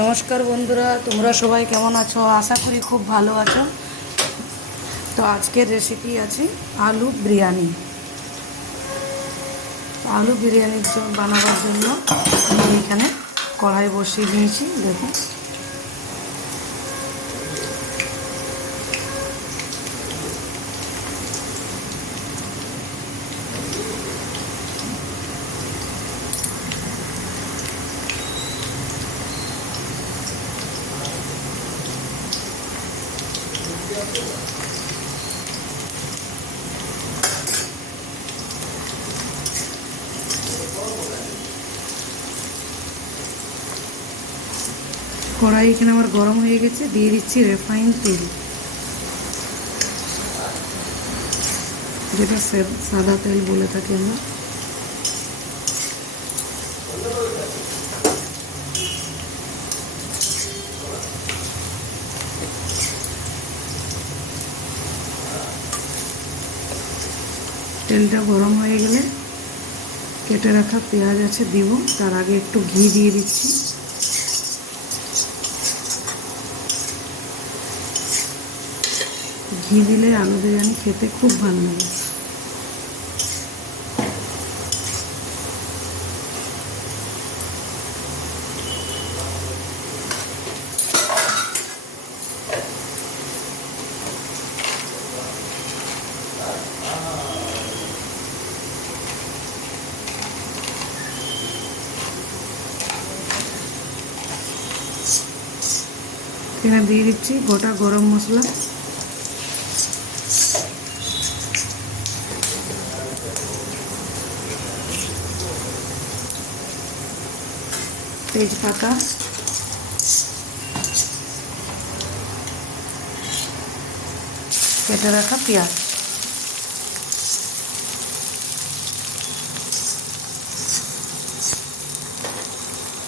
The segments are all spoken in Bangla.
নমস্কার বন্ধুরা, তোমরা সবাই কেমন আছো? আশা করি খুব ভালো আছো। তো আজকের রেসিপি আছে আলু বিরিয়ানি। আলু বিরিয়ানির বানাবার জন্য আমি এখানে কড়াই বসিয়ে দিয়েছি। দেখুন, কড়াই এখানে আমার গরম হয়ে গেছে। দিয়ে দিচ্ছি রিফাইন তেল, যেটা সাদা তেল বলে থাকি আমরা। তেলটা গরম হয়ে গেলে কেটে রাখা পেঁয়াজ আছে দিব। তার আগে একটু ঘি দিয়ে দিচ্ছি। ঘি দিলে আলু বিরিয়ানি খেতে খুব ভালো লাগে। এখানে দিয়ে দিচ্ছি গোটা গরম মশলা, তেজপাতা, কেটে রাখা পেঁয়াজ।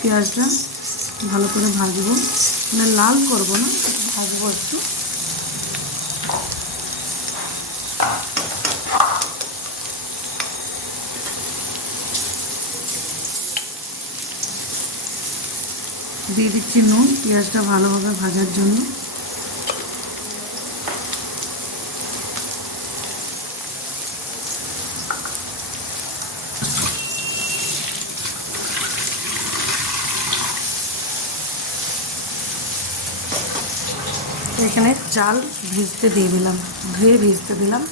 পেঁয়াজটা ভালো করে ভাজবো, মানে লাল করবো না, ভাজবো একটু। দিয়ে দিচ্ছি নুন, পেঁয়াজটা ভালোভাবে ভাজার জন্য। এখানে চাল ভিজতে দিয়ে দিলাম, ধুয়ে ভিজতে দিলাম।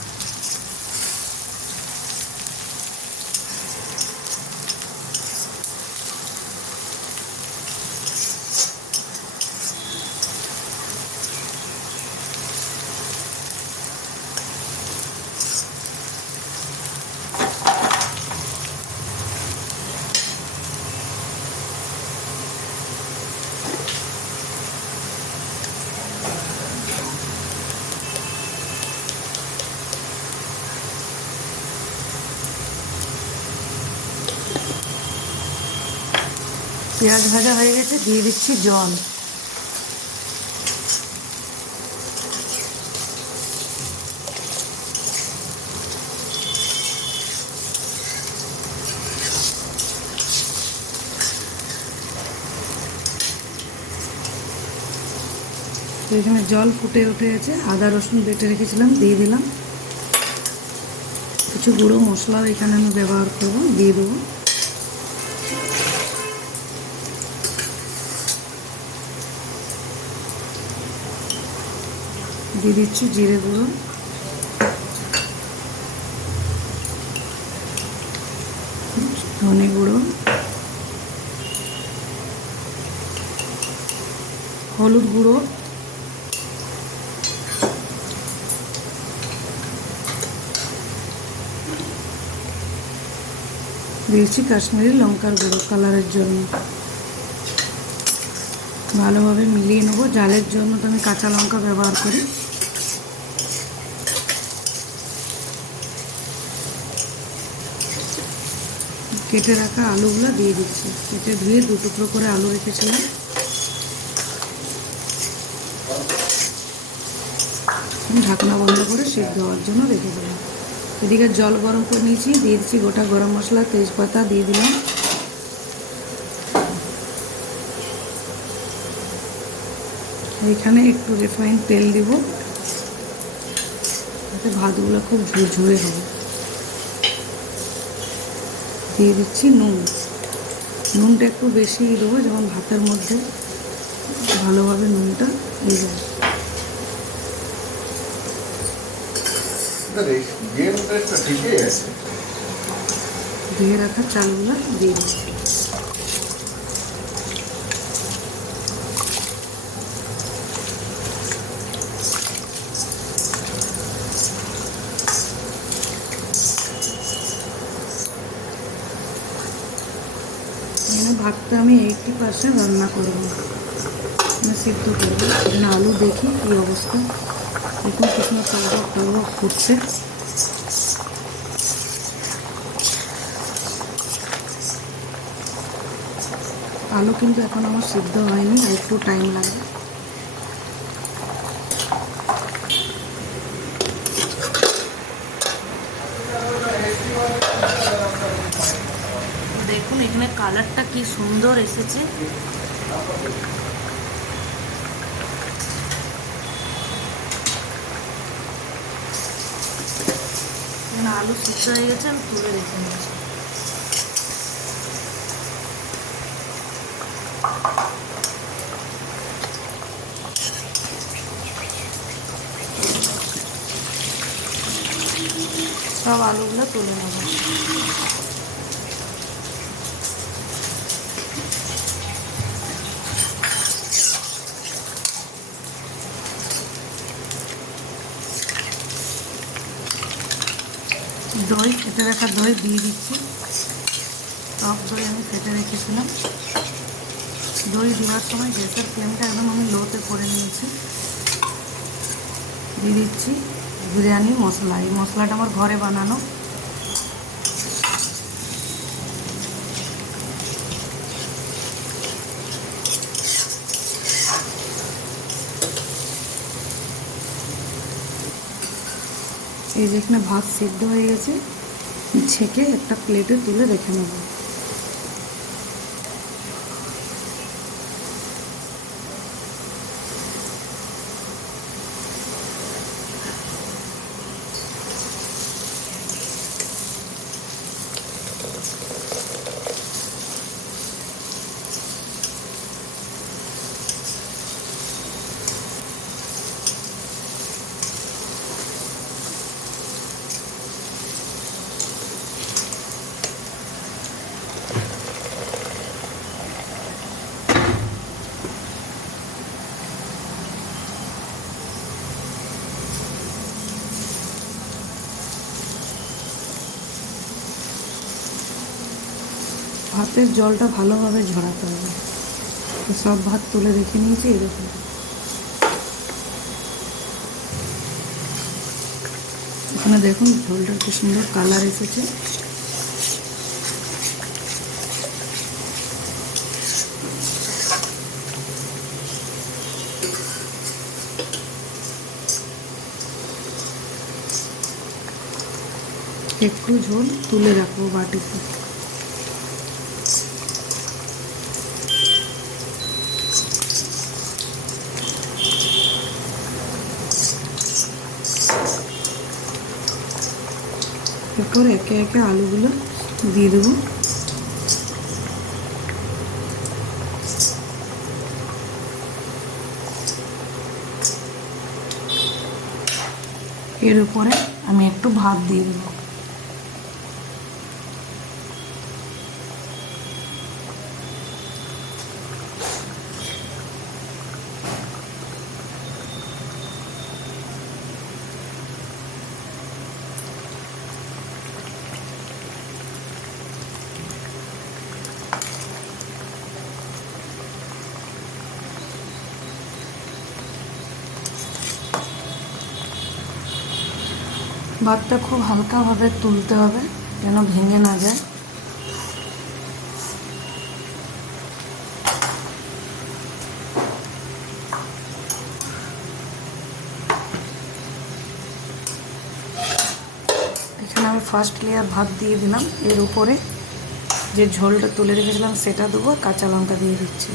পেঁয়াজ ভাজা হয়ে গেছে, দিয়ে দিচ্ছি জল। এখানে জল ফুটে উঠে গেছে, আদা রসুন বেটে রেখেছিলাম দিয়ে দিলাম। কিছু গুঁড়ো মশলাও এখানে আমি ব্যবহার করব, দিয়ে দেবো। দিয়ে দিচ্ছি জিরে গুঁড়ো, ধনে গুঁড়ো, হলুদ গুঁড়ো, দিয়েছি কাশ্মীরি লঙ্কার গুঁড়ো কালারের জন্য। ভালোভাবে মিলিয়ে নেবো। ঝালের জন্য তো আমি কাঁচা লঙ্কা ব্যবহার করি। কেটে রাখা আলুগুলো দিয়ে দিচ্ছি। কেটে ধুয়ে দু টুকরো করে আলু রেখেছিলাম। ঢাকনা বন্ধ করে সিদ্ধ হওয়ার জন্য রেখে দিলাম। এদিকে জল গরম করে নিয়েছি, দিয়ে দিচ্ছি গোটা গরম মশলা, তেজপাতা দিয়ে দিলাম। এখানে একটু রিফাইন তেল দিব, যাতে ভাতগুলো খুব ঝুরঝুরে হবে। দিয়ে দিচ্ছি নুন, নুনটা একটু বেশি দেবো, যেমন ভাতের মধ্যে ভালোভাবে নুনটা দিয়ে যায়। ধুয়ে রাখা চালগুলো দিয়ে দিচ্ছি। ভাতটা আমি 80% রান্না করবো, সিদ্ধ করবো। এখানে আলু দেখি কী অবস্থা, দেখুন কিছু টকবক ফুটছে। আলু কিন্তু এখন আমার সিদ্ধ হয়নি, একটু টাইম লাগবে। দেখুন এখানে কালারটা কি সুন্দর এসেছে। আলু সিদ্ধ হয়ে গেছে, আমি তুলে রেখে নিচ্ছি। সব আলুগুলো তুলে নেব। দই, ফেটে রাখা দই দিয়ে দিচ্ছি। টক দই আমি ফেটে রেখেছিলাম। দই দেওয়ার সময় গ্যাসের ফ্লেমটা একদম আমি লোতে করে নিয়েছি। দিয়ে দিচ্ছি বিরিয়ানি মশলা, এই মশলাটা আমার ঘরে বানানো। এই যেখানে ভাত সিদ্ধ হয়ে গেছে, ছেঁকে একটা প্লেটে তুলে রেখে নেব। ভাতের জলটা ভালোভাবে ঝরাতে হবে। তো সব ভাত তুলে রেখে নিয়েছি। এরকম এখানে দেখুন ঝোলটার কি সুন্দর কালার এসেছে। একটু ঝোল তুলে রাখবো বাটিতে। এরপর একে একে আলুগুলো দিয়ে দেবো। এর উপরে আমি একটু ভাত দিয়ে দেবো। ভাতটা খুব হালকাভাবে তুলতে হবে, যেন ভেঙে না যায়। এখানে আমি ফার্স্ট লেয়ার ভাত দিয়ে দিলাম। এর উপরে যে ঝোলটা তুলে রেখেছিলাম সেটা দেবো, কাঁচা লঙ্কা দিয়ে দিচ্ছি।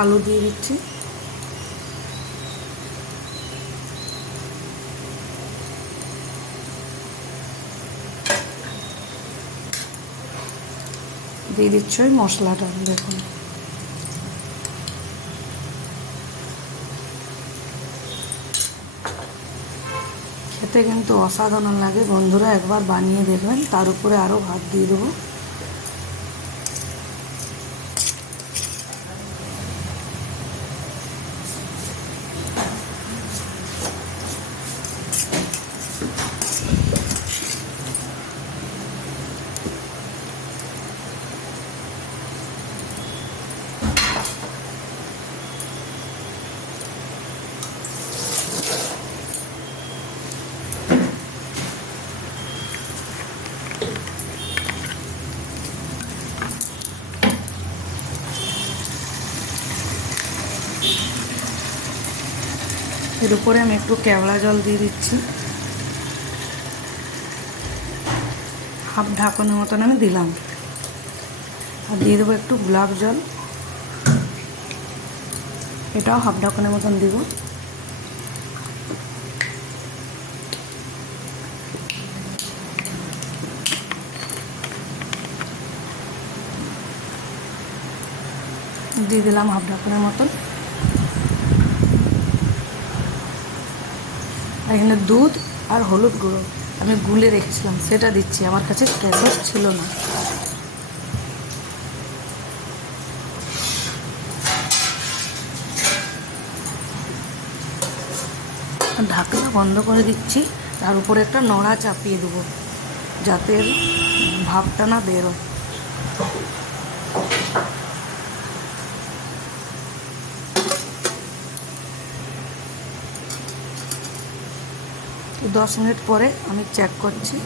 আলু দিয়ে দিচ্ছি। দিয়ে দিচ্ছি ওই মশলাটা। দেখুন খেতে কিন্তু অসাধারণ লাগে বন্ধুরা, একবার বানিয়ে দেখবেন। তার উপরে আরও ভাত দিয়ে দেবো। এর উপরে আমি একটু কেওড়া জল দিয়ে দিচ্ছি, হাফ ঢাকনের মতন আমি দিলাম। আর দিয়ে দেবো একটু গোলাপ জল, এটাও হাফ ঢাকনের মতন দিব। দিয়ে দিলাম হাফ ঢাকনের মতন। এখানে দুধ আর হলুদ গুঁড়ো আমি গুলে রেখেছিলাম, সেটা দিচ্ছি। আমার কাছে ক্যারট ছিল না। ঢাকনা বন্ধ করে দিচ্ছি। তার উপরে একটা নড়া চাপিয়ে দেবো, যাতে ভাপটা না বেরোয়। 10 মিনিট পরে আমি চেক করছি।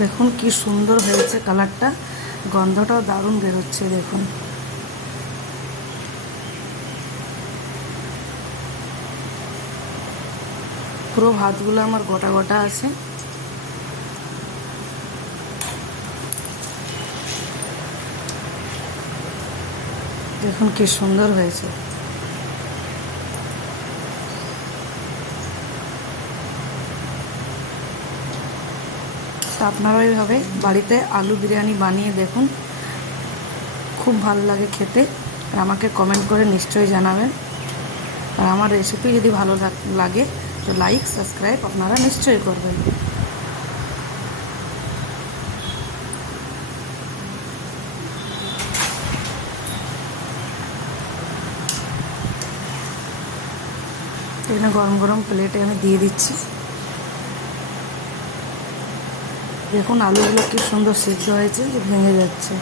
দেখুন কি সুন্দর হয়েছে কালারটা, গন্ধটাও দারুণ বেরোচ্ছে। দেখুন পুরো ভাতগুলো আমার গোটা গোটা আছে। দেখুন কি সুন্দর হয়েছে। তো আপনারা এইভাবে বাড়িতে আলু বিরিয়ানি বানিয়ে দেখুন, খুব ভালো লাগে খেতে। আর আমাকে কমেন্ট করে নিশ্চয়ই জানাবেন। আর আমার রেসিপি যদি ভালো লাগে তো লাইক সাবস্ক্রাইব আপনারা নিশ্চয়ই করবেন। এখানে গরম গরম প্লেটে আমি দিয়ে দিচ্ছি। দেখুন আলুগুলো কি সুন্দর সিদ্ধ হয়েছে, যে ভেঙে যাচ্ছে।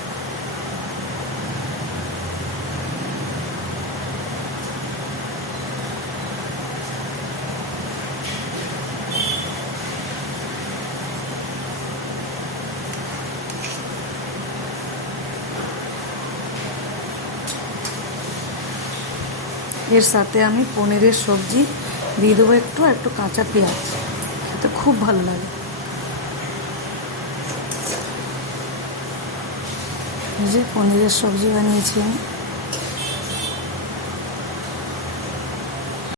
এর সাথে আমি পনিরের সবজি দিয়ে দেবো, একটু কাঁচা পেঁয়াজ। খেতে খুব ভালো লাগে। এই যে পনিরের সবজি বানিয়েছি আমি।